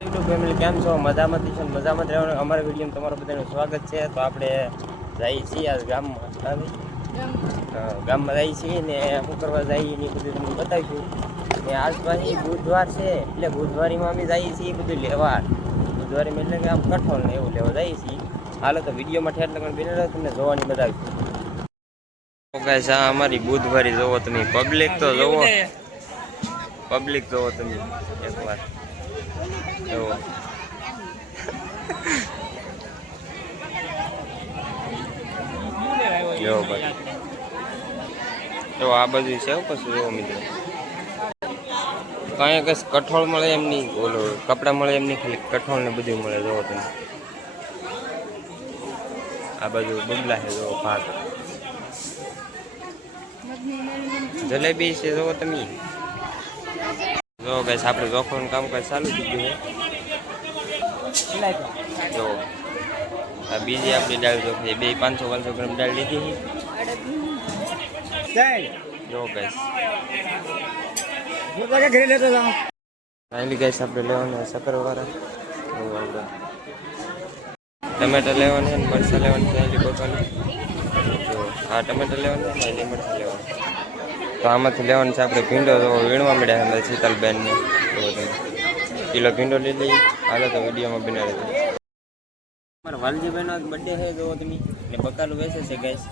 YouTube family કેમ છો? મજામાં છો? મજામાં જ રહેવાનું. અમારા વિડીયોમાં તમારું બધાનું સ્વાગત છે. તો આપણે જઈએ છીએ આજ ગામમાં જઈએ છીએ ને શું કરવા જઈએ એ બધું તમને બતાવીશું. ને આજ પાછી બુધવાર છે એટલે બુધવારીમાં અમે જઈએ છીએ બધું લેવા. બુધવારીમાં એટલે કે આમ કઠોળ ને એવું લેવા જઈએ છીએ. હાલો તો વિડીયોમાં ઠેર લગન બિને રહો, તમને જોવાની બતાવીશું. ગાઈસ આ અમારી બુધવારી જોવો તમે, પબ્લિક તો જોવો, પબ્લિક જોવો તમે એકવાર જોવો. જો ભાઈ તો આ બધું છે પછી જોવો મિત્રો, કાંઈ કઈ કઠોળ મળે એમ નહીં, ઓલો કપડાં મળે એમ નહીં, ખાલી કઠોળ ને બધું મળે. જોવો તમે આ બધું બગલા છે, જોવો ભાત જલેબી છે જોવો તમે. જો ગાઈસ આપણે જોખવાનું કામકાજ ચાલુ થઈ ગયું છે. જો આ બીજી આપણી દાળ જોખી, બે 500 ગ્રામ દાળ લીધી છે. જો ગાઈસ ફાઇનલી ગાઈસ આપણે લેવાના શક્કરવાળા, ટમેટા લેવાના ને મરચાં લેવાની ફાઇનલી પોતાની. જો આ ટમેટા લેવાના ને એલી મરચાં લેવાના. તો આમાંથી લેવાનું છે આપણે ભીંડો. તો વીણવા મળ્યા છે શીતલબેનને. કિલો ભીંડો લીધી. હાલો તો વિડીયોમાં બનાવી દો. મારા વાલજીભાઈનો બર્થડે છે જો તમે, ને બકાલું વેચે છે ગાઈસ.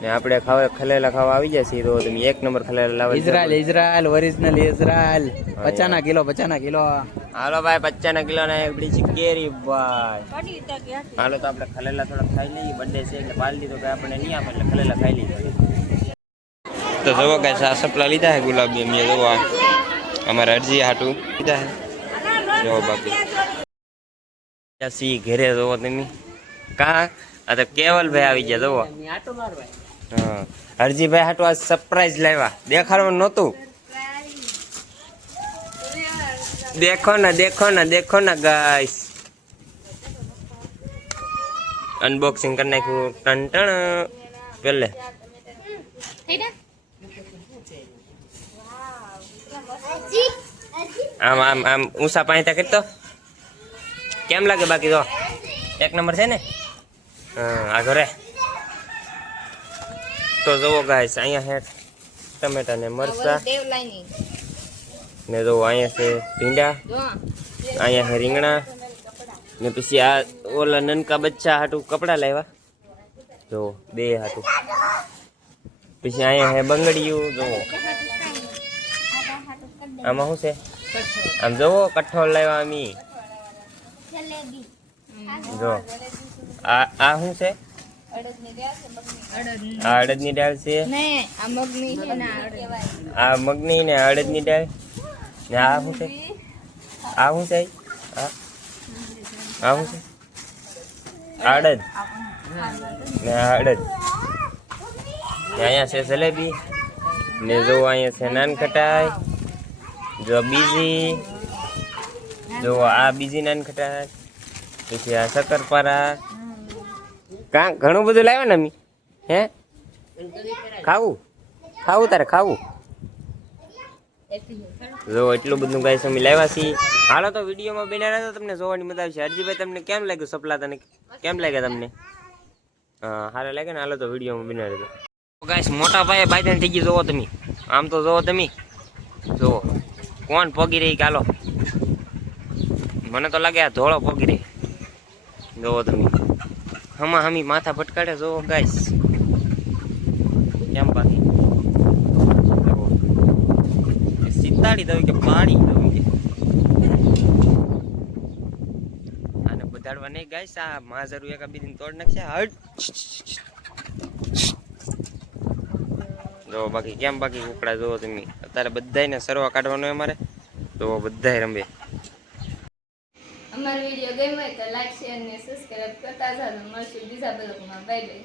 ને આપણે ખલેલા ખાવા આવી જાય છે. તો તમે એક નંબર ખલેલા લાવે. Israel original Israel 50 kilo. હાલો ભાઈ 50 કિલો ના એકડી છે કેરી ભાઈ. હાલો તો આપણે ખલેલા થોડા ખાઈ લઈએ, બર્થડે છે એટલે પાલ દીધો કે આપણે નહીં આપે એટલે ખલેલા ખાઈ લઈએ. તો જોવો ગાઈસ આ સપલા લીધા છે ગુલાબી અમે. જોવો અમારે અરજી હાટું લીધા છે. જોવો બાકી સી ઘેરે જોવો તમે કા. આ તો કેવલભાઈ આવી ગયા જોવો. હા હરજીભાઈ હાટું આ સરપ્રાઈઝ લાવ્યા, દેખાડવાનું નહોતું. દેખો ના ગાઈસ, અનબોક્સિંગ કરી નાખ્યું. ટન પેલે આમ આમ આમ ઊંસા પાણી કરતો કેમ લાગે? બાકી તો એક નંબર છે ને. હા આ ઘરે તો જોવો ગાઈસ, અહીંયા હે ટમેટા ને મરચા ને જો અહીંયા છે ભીંડા, અહીંયા છે રીંગણા ને પછી આ ઓલા નનકા બચ્ચા હાટું કપડા લાવ્યા જો બે હાટું. પછી અહીંયા છે બંગડીયું. જોવો આમાં શું છે? આમ જોવો કઠોળ લાવ્યા અમી. જો આ શું છે? આ અડદની દાળ છે. આ મગની ને અડદની દાળ ને આ શું છે? આ શું છે? આ શું છે? અડદ ને અડદ ને અહીંયા છે જલેબી ને જો અહીંયા છે નાન ખટાઈ. જો બીજી, જો આ બીજી નાન ખટાઈ. પછી આ શક્કરપારા. કાં ઘણું બધું લાવ્યા ને અમી. હે ખાવું તારે ખાવું? જો એટલું બધું ગાઈસ અમે લાવ્યા છીએ. હાલો તો વિડીયોમાં બનાવ્યા તો તમને જોવાની મજા આવશે. હરજીભાઈ તમને કેમ લાગ્યું સપલા? તને કેમ લાગ્યા તમને? હા હાલો લાગે ને. હાલો તો વિડીયોમાં બનાવી દો ગાઈસ. મોટા ભાઈ બાયદાન થઈ ગયું. જોવો તમે આમ તો જોવો તમે. જોવો કોણ પોગી રહી? ચાલો મને તો લાગે આ ધોળો પોગી રહી. જોવો તમે હમી માથા ભટકાડે. જોવો ગાઈસ કેમ બાકી સીતાડી દઉં કે પાણી દઉં કે આને બધાડવા નહીં ગાઈસ. આ માઝરું એકા બીજી તોડ નાખશે. હટ જો બાકી કેમ બાકી કુકડા જોવો તમે. અત્યારે બધાને સરવા કાઢવાનો અમારે. તો બધાય રમે. અમારો વિડીયો ગમ્યો હોય તો લાઈક શેર ને સબસ્ક્રાઇબ કરતા જાઓ. મળશું બીજા બ્લોગમાં. Bye bye.